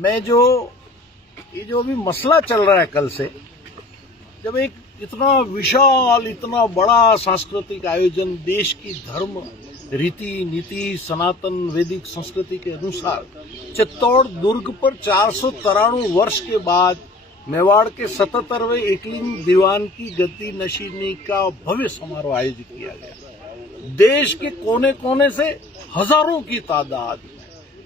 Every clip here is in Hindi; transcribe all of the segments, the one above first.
मैं ये जो अभी मसला चल रहा है कल से, जब एक इतना विशाल, इतना बड़ा सांस्कृतिक आयोजन देश की धर्म, रीति, नीति, सनातन वैदिक संस्कृति के अनुसार चित्तौड़ दुर्ग पर 493 वर्ष के बाद मेवाड़ के 77वें एकलिंग दीवान की गद्दी नशीनी का भव्य समारोह आयोजित किया गया। देश के कोने कोने से हजारों की तादाद में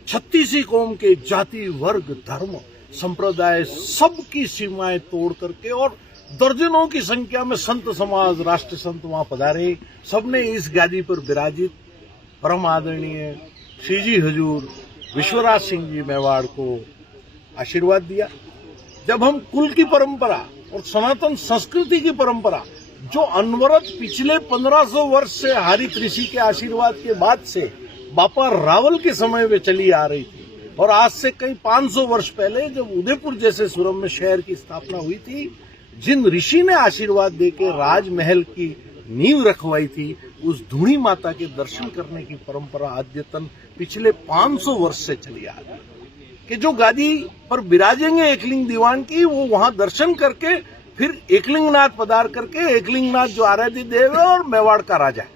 36 कौम के जाति, वर्ग, धर्म, संप्रदाय सबकी सीमाएं तोड़ करके और दर्जनों की संख्या में संत समाज, राष्ट्र संत वहां पधारे। सबने इस गादी पर विराजित परम आदरणीय श्री जी हजूर विश्वराज सिंह जी मेवाड़ को आशीर्वाद दिया। जब हम कुल की परंपरा और सनातन संस्कृति की परंपरा जो अनवरत पिछले 1500 वर्ष से हरित ऋषि के आशीर्वाद के बाद से बापा रावल के समय में चली आ रही थी, और आज से कई 500 वर्ष पहले जब उदयपुर जैसे सुरम्य शहर की स्थापना हुई थी, जिन ऋषि ने आशीर्वाद देके राजमहल की नींव रखवाई थी, उस धूणी माता के दर्शन करने की परंपरा अद्यतन पिछले 500 वर्ष से चली आ रही कि जो गादी पर विराजेंगे एकलिंग दीवान की, वो वहां दर्शन करके फिर एकलिंगनाथ पधार करके, एकलिंगनाथ जो आराध्य देव है और मेवाड़ का राजा है,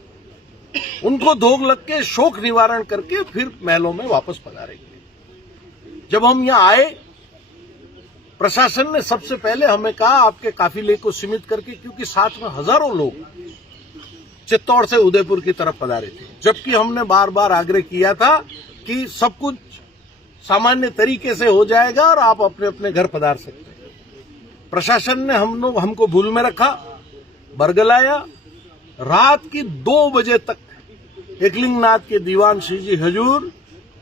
उनको धोग लग के शोक निवारण करके फिर महलों में वापस पधारेंगे। जब हम यहाँ आए, प्रशासन ने सबसे पहले हमें कहा आपके काफिले को सीमित करके, क्योंकि साथ में हजारों लोग चित्तौड़ से उदयपुर की तरफ पधारे थे, जबकि हमने बार बार आग्रह किया था कि सब कुछ सामान्य तरीके से हो जाएगा और आप अपने अपने घर पधार सकते हैं। प्रशासन ने हमको भूल में रखा, बरगलाया। रात की 2 बजे तक एकलिंगनाथ के दीवान श्री जी हजूर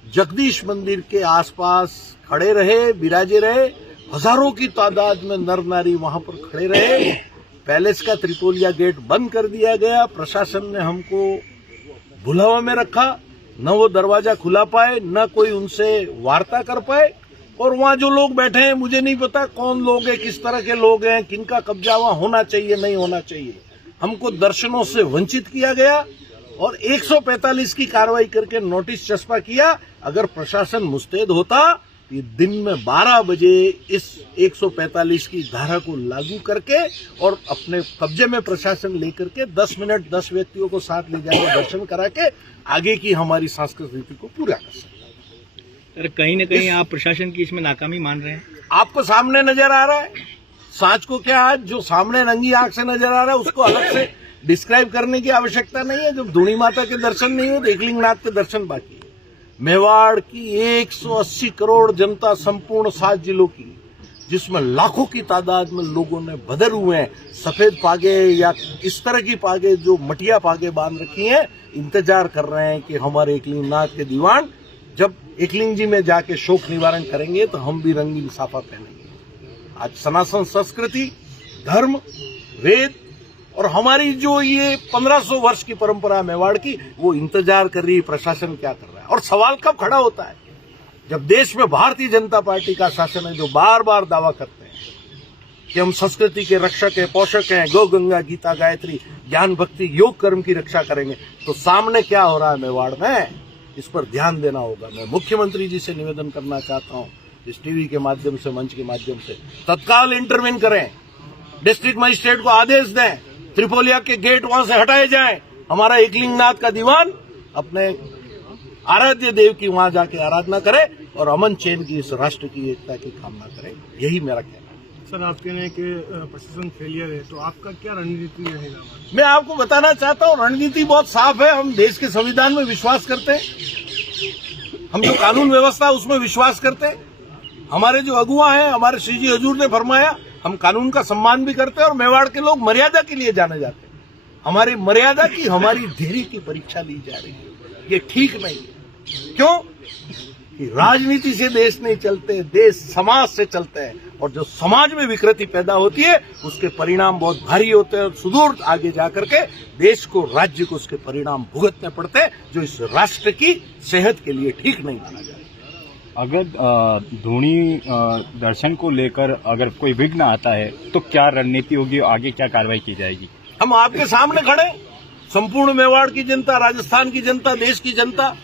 जगदीश मंदिर के आसपास खड़े रहे, विराजे रहे। हजारों की तादाद में नर नारी वहां पर खड़े रहे। पैलेस का त्रिपोलिया गेट बंद कर दिया गया। प्रशासन ने हमको भुलावा में रखा, न वो दरवाजा खुला पाए, न कोई उनसे वार्ता कर पाए। और वहां जो लोग बैठे हैं, मुझे नहीं पता कौन लोग हैं, किस तरह के लोग हैं, किनका कब्जा वहां होना चाहिए, नहीं होना चाहिए। हमको दर्शनों से वंचित किया गया और 145 की कार्रवाई करके नोटिस चस्पा किया। अगर प्रशासन मुस्तैद होता, ये दिन में 12 बजे इस 145 की धारा को लागू करके और अपने कब्जे में प्रशासन लेकर के 10 मिनट 10 व्यक्तियों को साथ ले जाकर दर्शन करा के आगे की हमारी सांस्कृतिक रीति को पूरा कर सकते हैं। कहीं न कहीं आप प्रशासन की इसमें नाकामी मान रहे हैं? आपको सामने नजर आ रहा है। सांच को क्या, आज जो सामने नंगी आंख से नजर आ रहा है उसको अलग से डिस्क्राइब करने की आवश्यकता नहीं है। जब धूणी माता के दर्शन नहीं हो तो एकलिंगनाथ के दर्शन बाकी है। मेवाड़ की 180 करोड़ जनता, संपूर्ण 7 जिलों की, जिसमें लाखों की तादाद में लोगों ने बदर हुए हैं, सफेद पागे या इस तरह की पागे जो मटिया पागे बांध रखी हैं, इंतजार कर रहे हैं कि हमारे एकलिंगनाथ के दीवान जब एकलिंग जी में जाके शोक निवारण करेंगे तो हम भी रंगीन साफा पहनेंगे। आज सनातन संस्कृति, धर्म, वेद और हमारी जो ये 1500 वर्ष की परंपरा मेवाड़ की, वो इंतजार कर रही है प्रशासन क्या कर रहा है। और सवाल कब खड़ा होता है, जब देश में भारतीय जनता पार्टी का शासन है, जो बार बार दावा करते हैं कि हम संस्कृति के रक्षक हैं, पोषक हैं, गौ गंगा गीता गायत्री ज्ञान भक्ति योग कर्म की रक्षा करेंगे। तो सामने क्या हो रहा है मेवाड़ में, इस पर ध्यान देना होगा। मैं मुख्यमंत्री जी से निवेदन करना चाहता हूँ, इस टीवी के माध्यम से, मंच के माध्यम से तत्काल इंटरवेन करें, डिस्ट्रिक्ट मजिस्ट्रेट को आदेश दें, त्रिपोलिया के गेट वहां से हटाए जाएं, हमारा एकलिंगनाथ का दीवान अपने आराध्य देव की वहां जाके आराधना करे और अमन चैन की इस राष्ट्र की एकता की कामना करे। यही मेरा कहना है। सर, आप कह रहे हैं कि प्रशासन फेलियर है, तो आपका क्या रणनीति रहेगा? मैं आपको बताना चाहता हूँ, रणनीति बहुत साफ है। हम देश के संविधान में विश्वास करते हैं, हम जो कानून व्यवस्था उसमें विश्वास करते हैं। हमारे जो अगुआ हैं, हमारे श्री जी हजूर ने फरमाया, हम कानून का सम्मान भी करते हैं और मेवाड़ के लोग मर्यादा के लिए जाने जाते हैं। हमारी मर्यादा की, हमारी धैर्य की परीक्षा ली जा रही है। ये ठीक नहीं है। क्यों? कि राजनीति से देश नहीं चलते, देश समाज से चलते हैं, और जो समाज में विकृति पैदा होती है उसके परिणाम बहुत भारी होते हैं और सुदूर आगे जाकर के देश को, राज्य को उसके परिणाम भुगतने पड़ते हैं, जो इस राष्ट्र की सेहत के लिए ठीक नहीं माना जाता। अगर धूणी दर्शन को लेकर अगर कोई विघ्न आता है तो क्या रणनीति होगी, आगे क्या कार्रवाई की जाएगी? हम आपके सामने खड़े, संपूर्ण मेवाड़ की जनता, राजस्थान की जनता, देश की जनता,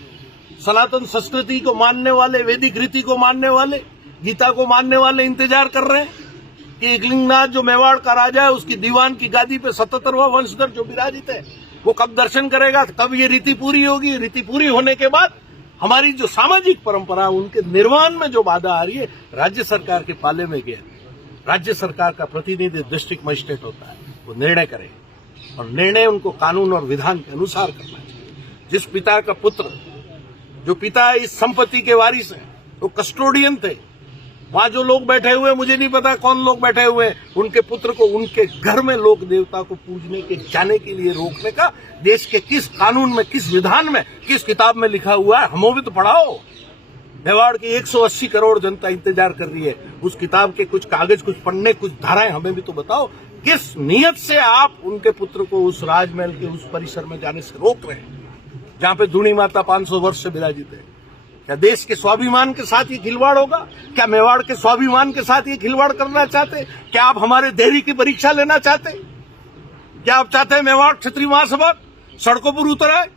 सनातन संस्कृति को मानने वाले, वैदिक रीति को मानने वाले, गीता को मानने वाले इंतजार कर रहे हैं कि एकलिंगनाथ जो मेवाड़ का राजा है उसकी दीवान की गादी पे 77वां वंशधर जो विराजित है वो कब दर्शन करेगा, कब ये रीति पूरी होगी। रीति पूरी होने के बाद हमारी जो सामाजिक परंपरा उनके निर्माण में जो बाधा आ रही है, राज्य सरकार के पाले में गया। राज्य सरकार का प्रतिनिधि डिस्ट्रिक्ट मजिस्ट्रेट होता है, वो निर्णय करे और निर्णय उनको कानून और विधान के अनुसार करना चाहिए। जिस पिता का पुत्र, जो पिता इस संपत्ति के वारिस हैं, वो कस्टोडियन थे, वहां जो लोग बैठे हुए, मुझे नहीं पता कौन लोग बैठे हुए, उनके पुत्र को उनके घर में लोक देवता को पूजने के जाने के लिए रोकने का देश के किस कानून में, किस विधान में, किस किताब में लिखा हुआ है? हमें भी तो पढ़ाओ। मेवाड़ की 180 करोड़ जनता इंतजार कर रही है, उस किताब के कुछ कागज, कुछ पन्ने, कुछ धाराएं हमें भी तो बताओ। किस नियत से आप उनके पुत्र को उस राजमहल के उस परिसर में जाने से रोक रहे हैं जहां पे धूणी माता 500 वर्ष से विराजित है? क्या देश के स्वाभिमान के साथ ये खिलवाड़ होगा? क्या मेवाड़ के स्वाभिमान के साथ ये खिलवाड़ करना चाहते? क्या आप हमारे धैर्य की परीक्षा लेना चाहते? क्या आप चाहते हैं मेवाड़ क्षत्रिय महासभा सड़कों पर उतर आए?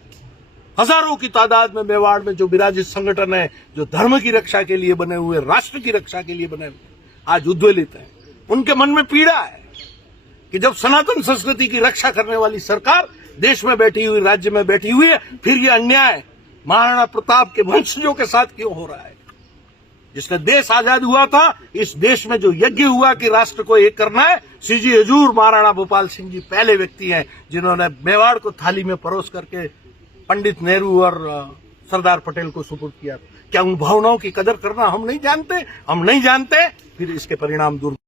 हजारों की तादाद में मेवाड़ में जो विराजित संगठन है, जो धर्म की रक्षा के लिए बने हुए, राष्ट्र की रक्षा के लिए बने हुए, आज उद्वेलित है। उनके मन में पीड़ा है कि जब सनातन संस्कृति की रक्षा करने वाली सरकार देश में बैठी हुई, राज्य में बैठी हुई है, फिर ये अन्याय महाराणा प्रताप के वंशजों के साथ क्यों हो रहा है? जिसका देश आजाद हुआ था, इस देश में जो यज्ञ हुआ कि राष्ट्र को एक करना है, श्रीजी हजूर महाराणा भोपाल सिंह जी पहले व्यक्ति हैं जिन्होंने मेवाड़ को थाली में परोस करके पंडित नेहरू और सरदार पटेल को सुपुर्द किया। क्या उन भावनाओं की कदर करना हम नहीं जानते? हम नहीं जानते, फिर इसके परिणाम दूर